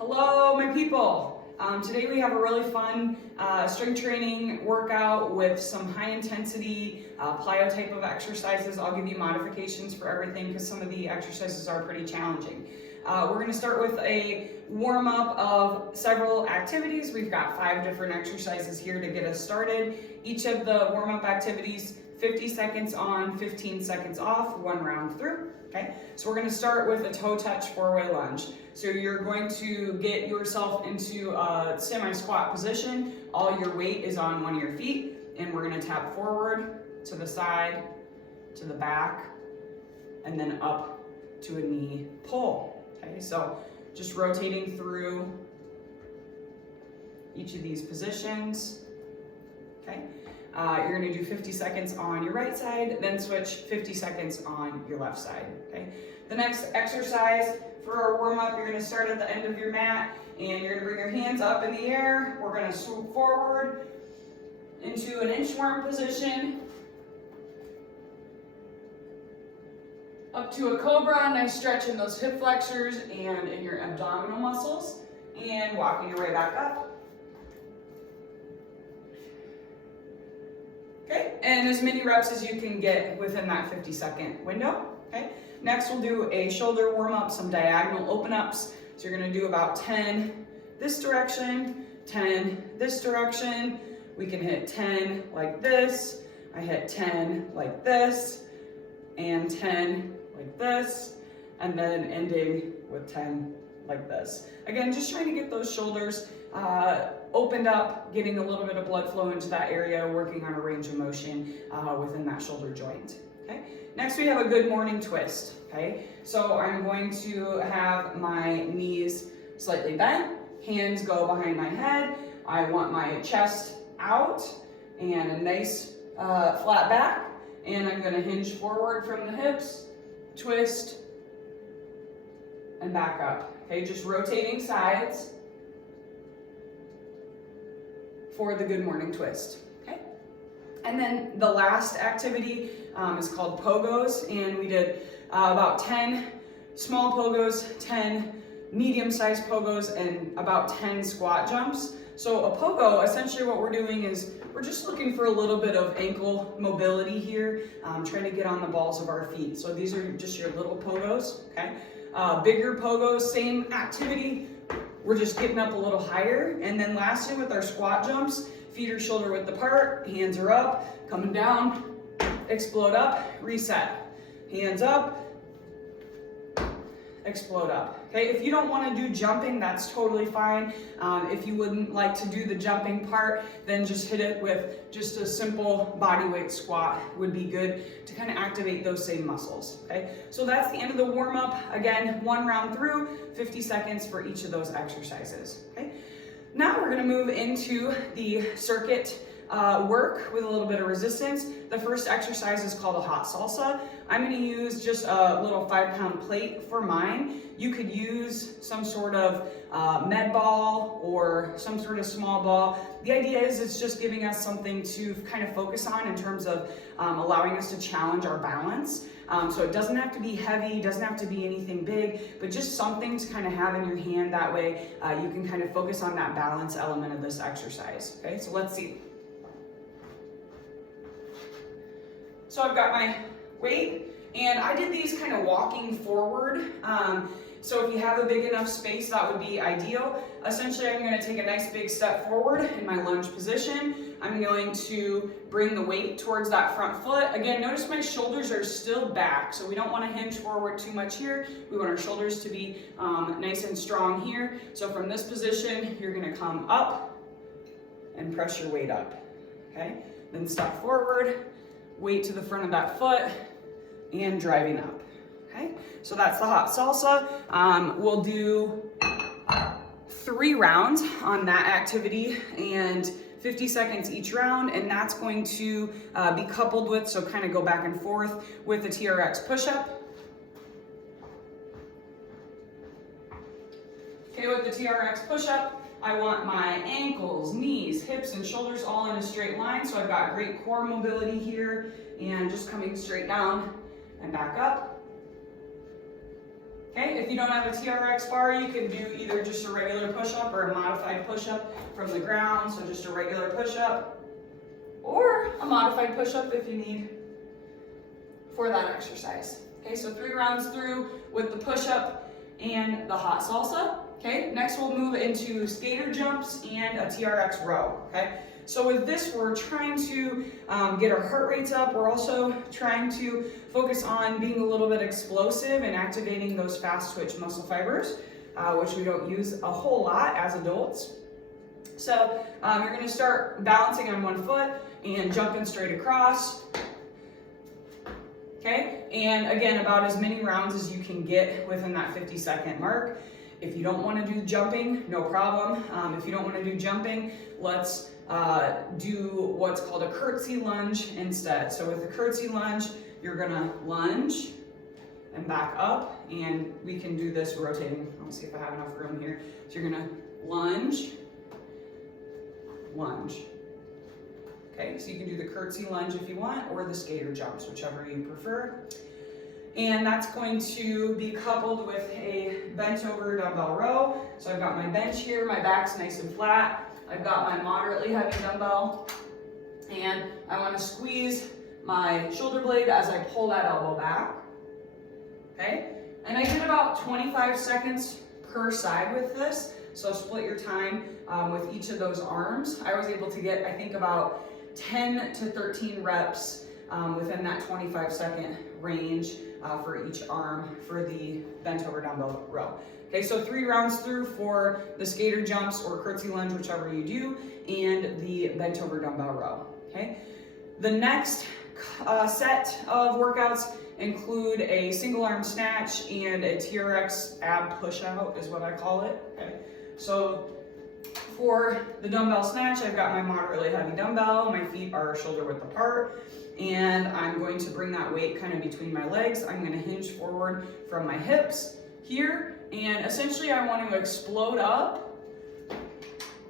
Hello, my people. Today we have a really fun strength training workout with some high intensity plyo type of exercises. I'll give you modifications for everything because some of the exercises are pretty challenging. We're going to start with a warm up of several activities. We've got 5 different exercises here to get us started. Each of the warm up activities, 50 seconds on, 15 seconds off, 1 round through. Okay, so we're going to start with a toe touch 4-way lunge. So you're going to get yourself into a semi-squat position. All your weight is on one of your feet, and we're going to tap forward, to the side, to the back, and then up to a knee pull. Okay, so just rotating through each of these positions. Okay. You're going to do 50 seconds on your right side, then switch 50 seconds on your left side. Okay. The next exercise for our warm up, you're going to start at the end of your mat and you're going to bring your hands up in the air. We're going to swoop forward into an inchworm position, up to a cobra. Nice stretch in those hip flexors and in your abdominal muscles, and walking your way back up. Okay, and as many reps as you can get within that 50-second window. Okay, next we'll do a shoulder warm up, some diagonal open ups. So you're going to do about 10 this direction, 10 this direction. We can hit 10 like this. I hit 10 like this, and 10 like this, and then ending with 10 like this. Again, just trying to get those shoulders opened up, getting a little bit of blood flow into that area, working on a range of motion within that shoulder joint. Okay. Next, we have a good morning twist. Okay. So I'm going to have my knees slightly bent, hands go behind my head. I want my chest out and a nice flat back, and I'm going to hinge forward from the hips, twist, and back up. Okay, just rotating sides for the good morning twist. Okay, and then the last activity is called pogos, and we did about 10 small pogos, 10 medium-sized pogos, and about 10 squat jumps. So a pogo, essentially what we're doing is we're just looking for a little bit of ankle mobility here, trying to get on the balls of our feet. So these are just your little pogos. Okay. Bigger pogos, same activity, we're just getting up a little higher. And then lastly, with our squat jumps, feet are shoulder width apart, hands are up, coming down, explode up, reset. Hands up, explode up. Okay, if you don't want to do jumping, that's totally fine. If you wouldn't like to do the jumping part, then just hit it with just a simple body weight squat would be good to kind of activate those same muscles. Okay, so that's the end of the warm up. Again, 1 round through, 50 seconds for each of those exercises. Okay, now we're going to move into the circuit work with a little bit of resistance. The first exercise is called a hot salsa. I'm going to use just a little 5-pound plate for mine. You could use some sort of med ball or some sort of small ball. The idea is it's just giving us something to kind of focus on in terms of allowing us to challenge our balance. So it doesn't have to be heavy, doesn't have to be anything big, but just something to kind of have in your hand. That way you can kind of focus on that balance element of this exercise. Okay, so let's see. So I've got my weight, and I did these kind of walking forward. So if you have a big enough space, that would be ideal. Essentially, I'm going to take a nice big step forward in my lunge position. I'm going to bring the weight towards that front foot. Again, notice my shoulders are still back, so we don't want to hinge forward too much here. We want our shoulders to be nice and strong here. So from this position, you're going to come up and press your weight up. Okay, then step forward, weight to the front of that foot, and driving up. Okay, so that's the hot salsa. We'll do 3 rounds on that activity and 50 seconds each round, and that's going to be coupled with, so kind of go back and forth with the TRX push-up. Okay, with the TRX push-up, I want my ankles, knees, hips, and shoulders all in a straight line, so I've got great core mobility here, and just coming straight down and back up. Okay, if you don't have a TRX bar, you can do either just a regular push-up or a modified push-up from the ground, so just a regular push-up, or a modified push-up if you need for that exercise. Okay, so 3 rounds through with the push-up and the hot salsa. Okay, next we'll move into skater jumps and a TRX row. Okay, so with this, we're trying to get our heart rates up. We're also trying to focus on being a little bit explosive and activating those fast twitch muscle fibers, which we don't use a whole lot as adults. So you're gonna start balancing on one foot and jumping straight across. Okay, and again, about as many rounds as you can get within that 50-second mark. If you don't want to do jumping, no problem. If you don't want to do jumping, let's do what's called a curtsy lunge instead. So with the curtsy lunge, you're gonna lunge and back up, and we can do this rotating. Let's see if I have enough room here. So you're gonna lunge, lunge. Okay, so you can do the curtsy lunge if you want, or the skater jumps, whichever you prefer. And that's going to be coupled with a bent over dumbbell row. So I've got my bench here, my back's nice and flat. I've got my moderately heavy dumbbell, and I want to squeeze my shoulder blade as I pull that elbow back. Okay, and I did about 25 seconds per side with this. So split your time with each of those arms. I was able to get, I think, about 10 to 13 reps within that 25-second range for each arm for the bent over dumbbell row. Okay, so 3 rounds through for the skater jumps or curtsy lunge, whichever you do, and the bent over dumbbell row. Okay, the next set of workouts include a single arm snatch and a TRX ab push out is what I call it. Okay, so for the dumbbell snatch, I've got my moderately heavy dumbbell, my feet are shoulder width apart, and I'm going to bring that weight kind of between my legs. I'm going to hinge forward from my hips here, and essentially I want to explode up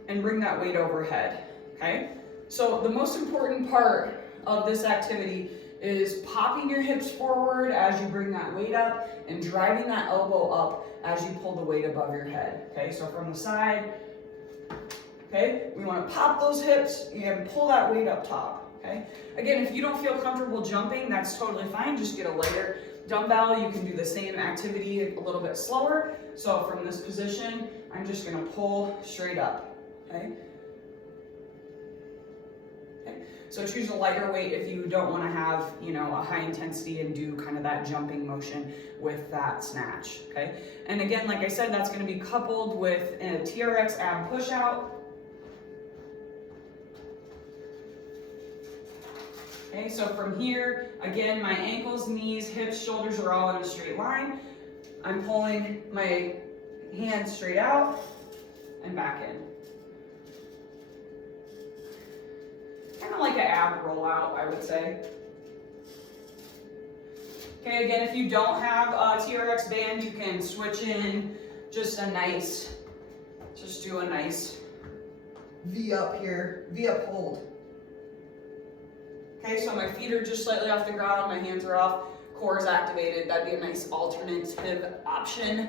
and bring that weight overhead. Okay, so the most important part of this activity is popping your hips forward as you bring that weight up and driving that elbow up as you pull the weight above your head. Okay, so from the side, okay, we want to pop those hips and pull that weight up top. Okay, again, if you don't feel comfortable jumping, that's totally fine. Just get a lighter dumbbell. You can do the same activity a little bit slower. So from this position, I'm just going to pull straight up. Okay. So choose a lighter weight if you don't want to have, a high intensity and do kind of that jumping motion with that snatch, okay? And again, like I said, that's going to be coupled with a TRX ab push out. Okay, so from here, again, my ankles, knees, hips, shoulders are all in a straight line. I'm pulling my hands straight out and back in. Kind of like an ab rollout, I would say. Okay, again, if you don't have a TRX band, you can switch in just do a nice V up here, V up hold. Okay, so my feet are just slightly off the ground, my hands are off, core is activated. That'd be a nice alternative option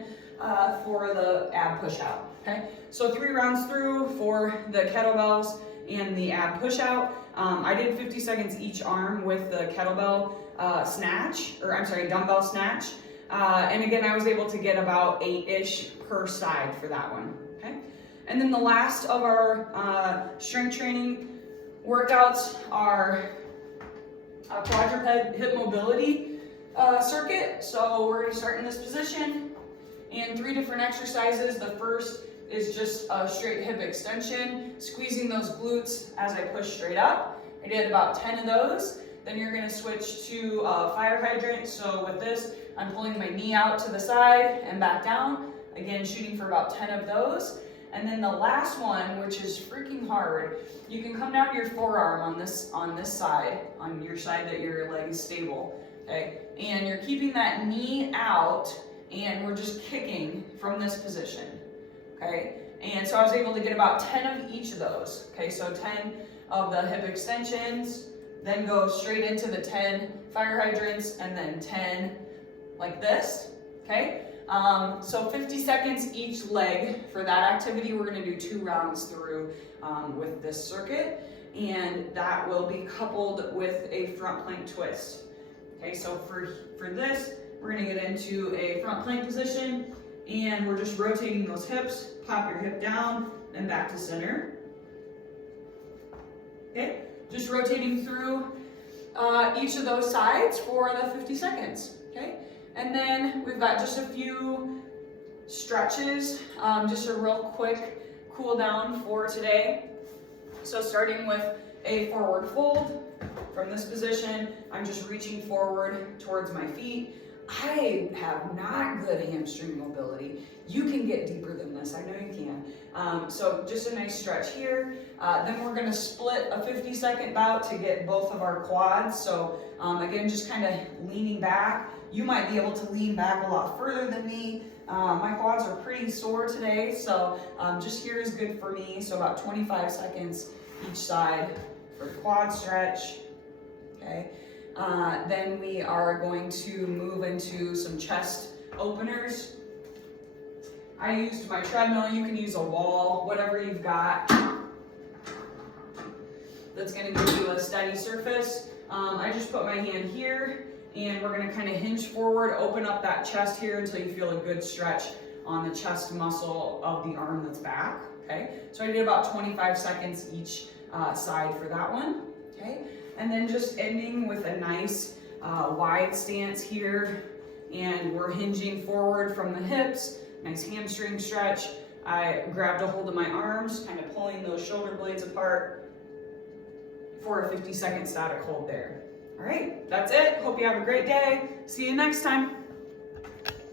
for the ab push out. Okay, so 3 rounds through for the kettlebells and the ab push out. I did 50 seconds each arm with the kettlebell dumbbell snatch. And again, I was able to get about 8-ish per side for that one. Okay, and then the last of our strength training workouts are a quadruped hip mobility circuit. So we're going to start in this position and 3 different exercises. The first is just a straight hip extension, squeezing those glutes as I push straight up. I did about 10 of those. Then you're going to switch to fire hydrant. So with this, I'm pulling my knee out to the side and back down. Again, shooting for about 10 of those. And then the last one, which is freaking hard, you can come down to your forearm on this side, on your side that your leg is stable. Okay, and you're keeping that knee out, and we're just kicking from this position. Okay, and so I was able to get about 10 of each of those. Okay, so 10 of the hip extensions, then go straight into the 10 fire hydrants, and then 10 like this. Okay, So 50 seconds each leg. For that activity, we're gonna do 2 rounds through with this circuit, and that will be coupled with a front plank twist. Okay, so for this, we're gonna get into a front plank position, and we're just rotating those hips. Pop your hip down and back to center. Okay, just rotating through each of those sides for the 50 seconds, okay? And then we've got just a few stretches, just a real quick cool down for today. So starting with a forward fold. From this position, I'm just reaching forward towards my feet. I have not good hamstring mobility. You can get deeper than this, I know you can. So just a nice stretch here. Then we're gonna split a 50-second bout to get both of our quads. So again, just kind of leaning back. You might be able to lean back a lot further than me. My quads are pretty sore today, so just here is good for me. So about 25 seconds each side for quad stretch, okay? Then we are going to move into some chest openers. I used my treadmill. You can use a wall, whatever you've got. That's gonna give you a steady surface. I just put my hand here, and we're gonna kind of hinge forward, open up that chest here until you feel a good stretch on the chest muscle of the arm that's back, okay? So I did about 25 seconds each side for that one, okay? And then just ending with a nice wide stance here, and we're hinging forward from the hips, nice hamstring stretch. I grabbed a hold of my arms, kind of pulling those shoulder blades apart for a 50-second static hold there. All right, that's it. Hope you have a great day. See you next time.